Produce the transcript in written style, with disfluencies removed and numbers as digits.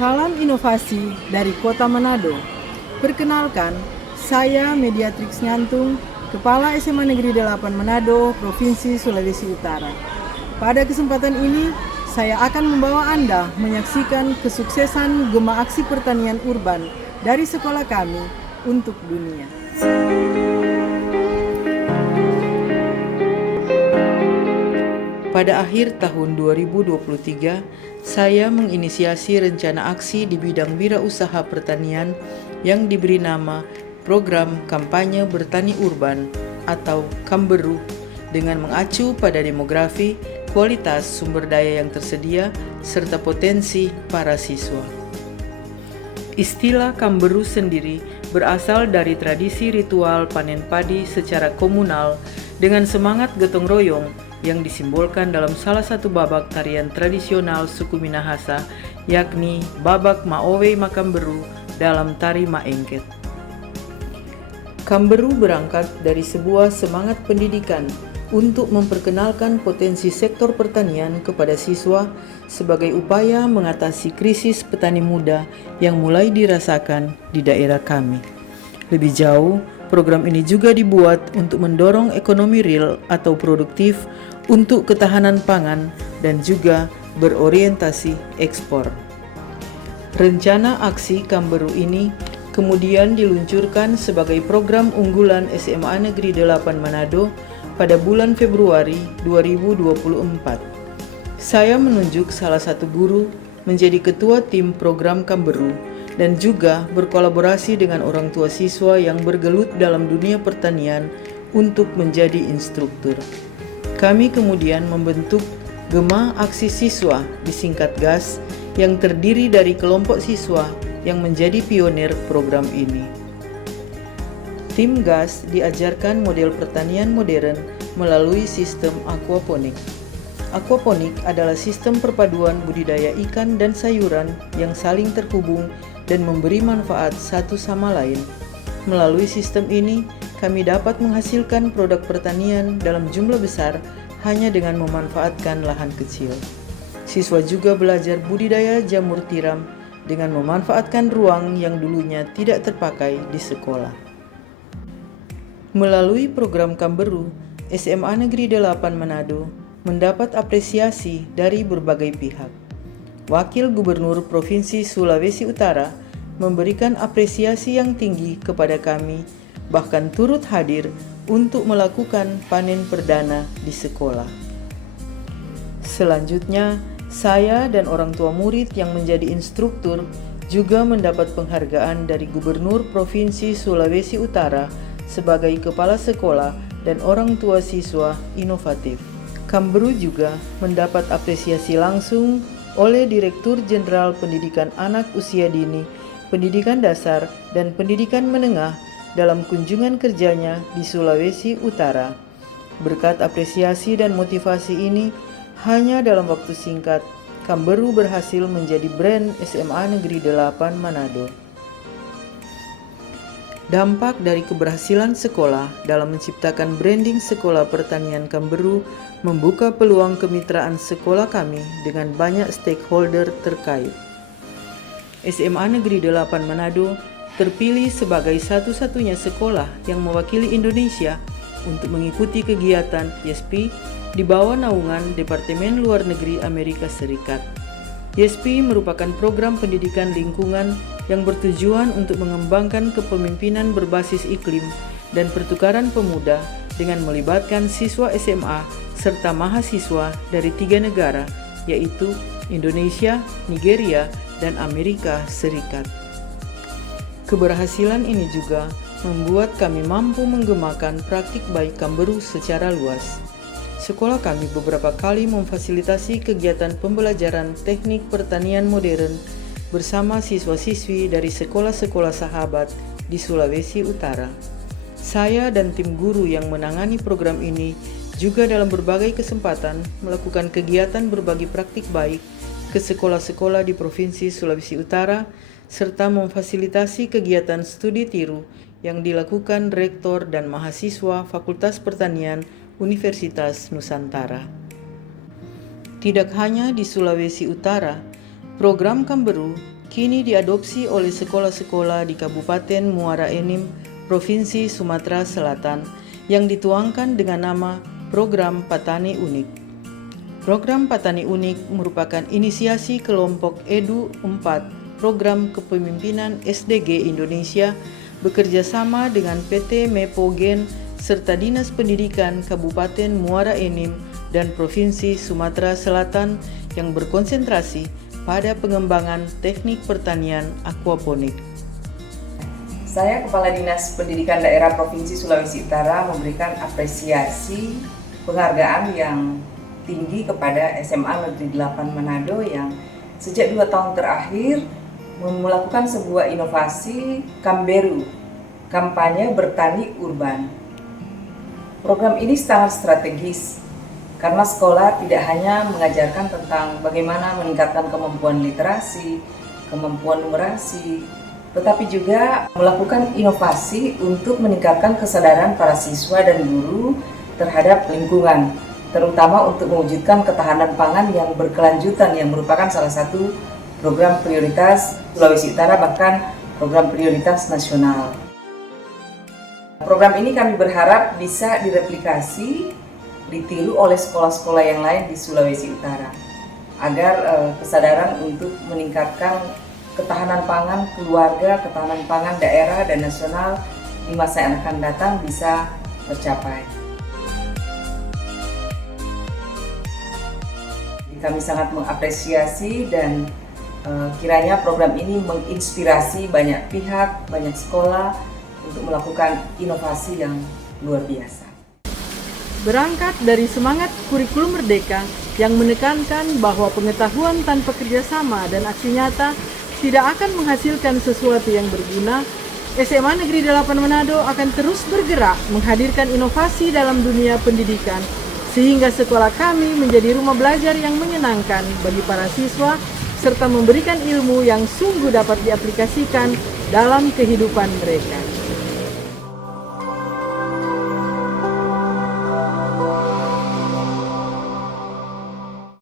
Salam inovasi dari Kota Manado. Perkenalkan, saya Mediatrix Ngantung, Kepala SMA Negeri 8 Manado, Provinsi Sulawesi Utara. Pada kesempatan ini, saya akan membawa Anda menyaksikan kesuksesan Gema Aksi Pertanian Urban dari sekolah kami untuk dunia. Pada akhir tahun 2023, saya menginisiasi rencana aksi di bidang wirausaha pertanian yang diberi nama Program Kampanye Bertani Urban atau KAMBERU dengan mengacu pada demografi, kualitas sumber daya yang tersedia, serta potensi para siswa. Istilah KAMBERU sendiri berasal dari tradisi ritual panen padi secara komunal dengan semangat gotong royong yang disimbolkan dalam salah satu babak tarian tradisional suku Minahasa, yakni babak Maowe Makamberu dalam tari Maengket. KAMBERU berangkat dari sebuah semangat pendidikan untuk memperkenalkan potensi sektor pertanian kepada siswa sebagai upaya mengatasi krisis petani muda yang mulai dirasakan di daerah kami. Lebih jauh, program ini juga dibuat untuk mendorong ekonomi real atau produktif untuk ketahanan pangan dan juga berorientasi ekspor. Rencana aksi KAMBERU ini kemudian diluncurkan sebagai program unggulan SMA Negeri 8 Manado pada bulan Februari 2024. Saya menunjuk salah satu guru menjadi ketua tim program KAMBERU dan juga berkolaborasi dengan orang tua siswa yang bergelut dalam dunia pertanian untuk menjadi instruktur. Kami kemudian membentuk Gema Aksi Siswa disingkat GAS yang terdiri dari kelompok siswa yang menjadi pionir program ini. Tim GAS diajarkan model pertanian modern melalui sistem aquaponik. Aquaponik adalah sistem perpaduan budidaya ikan dan sayuran yang saling terhubung dan memberi manfaat satu sama lain. Melalui sistem ini, kami dapat menghasilkan produk pertanian dalam jumlah besar hanya dengan memanfaatkan lahan kecil. Siswa juga belajar budidaya jamur tiram dengan memanfaatkan ruang yang dulunya tidak terpakai di sekolah. Melalui program KAMBERU, SMA Negeri 8 Manado mendapat apresiasi dari berbagai pihak. Wakil Gubernur Provinsi Sulawesi Utara memberikan apresiasi yang tinggi kepada kami, bahkan turut hadir untuk melakukan panen perdana di sekolah. Selanjutnya, saya dan orang tua murid yang menjadi instruktur juga mendapat penghargaan dari Gubernur Provinsi Sulawesi Utara sebagai kepala sekolah dan orang tua siswa inovatif. KAMBERU juga mendapat apresiasi langsung oleh Direktur Jenderal Pendidikan Anak Usia Dini, Pendidikan Dasar, dan Pendidikan Menengah dalam kunjungan kerjanya di Sulawesi Utara. Berkat apresiasi dan motivasi ini, hanya dalam waktu singkat, KAMBERU berhasil menjadi brand SMA Negeri 8 Manado. Dampak dari keberhasilan sekolah dalam menciptakan branding sekolah pertanian KAMBERU membuka peluang kemitraan sekolah kami dengan banyak stakeholder terkait. SMA Negeri 8 Manado terpilih sebagai satu-satunya sekolah yang mewakili Indonesia untuk mengikuti kegiatan YESPI di bawah naungan Departemen Luar Negeri Amerika Serikat. YESPI merupakan program pendidikan lingkungan yang bertujuan untuk mengembangkan kepemimpinan berbasis iklim dan pertukaran pemuda dengan melibatkan siswa SMA serta mahasiswa dari 3 negara, yaitu Indonesia, Nigeria, dan Amerika Serikat. Keberhasilan ini juga membuat kami mampu menggemakan praktik baik KAMBERU secara luas. Sekolah kami beberapa kali memfasilitasi kegiatan pembelajaran teknik pertanian modern bersama siswa-siswi dari sekolah-sekolah sahabat di Sulawesi Utara. Saya dan tim guru yang menangani program ini juga dalam berbagai kesempatan melakukan kegiatan berbagi praktik baik ke sekolah-sekolah di Provinsi Sulawesi Utara serta memfasilitasi kegiatan studi tiru yang dilakukan rektor dan mahasiswa Fakultas Pertanian Universitas Nusantara. Tidak hanya di Sulawesi Utara, program KAMBERU kini diadopsi oleh sekolah-sekolah di Kabupaten Muara Enim, Provinsi Sumatera Selatan, yang dituangkan dengan nama Program Patani Unik. Program Patani Unik merupakan inisiasi kelompok Edu 4, Program Kepemimpinan SDG Indonesia, bekerja sama dengan PT Mepogen serta Dinas Pendidikan Kabupaten Muara Enim dan Provinsi Sumatera Selatan yang berkonsentrasi pada pengembangan teknik pertanian aquaponik. Saya Kepala Dinas Pendidikan Daerah Provinsi Sulawesi Utara memberikan apresiasi penghargaan yang tinggi kepada SMA Negeri 8 Manado yang sejak 2 tahun terakhir melakukan sebuah inovasi Kamberu, kampanye bertani urban. Program ini sangat strategis karena sekolah tidak hanya mengajarkan tentang bagaimana meningkatkan kemampuan literasi, kemampuan numerasi, tetapi juga melakukan inovasi untuk meningkatkan kesadaran para siswa dan guru terhadap lingkungan, terutama untuk mewujudkan ketahanan pangan yang berkelanjutan yang merupakan salah satu program prioritas Sulawesi Utara, bahkan program prioritas nasional. Program ini kami berharap bisa direplikasi, ditiru oleh sekolah-sekolah yang lain di Sulawesi Utara, agar kesadaran untuk meningkatkan ketahanan pangan keluarga, ketahanan pangan daerah dan nasional di masa yang akan datang bisa tercapai. Kami sangat mengapresiasi dan kiranya program ini menginspirasi banyak pihak, banyak sekolah untuk melakukan inovasi yang luar biasa. Berangkat dari semangat kurikulum merdeka yang menekankan bahwa pengetahuan tanpa kerjasama dan aksi nyata tidak akan menghasilkan sesuatu yang berguna, SMA Negeri 8 Manado akan terus bergerak menghadirkan inovasi dalam dunia pendidikan, sehingga sekolah kami menjadi rumah belajar yang menyenangkan bagi para siswa, serta memberikan ilmu yang sungguh dapat diaplikasikan dalam kehidupan mereka.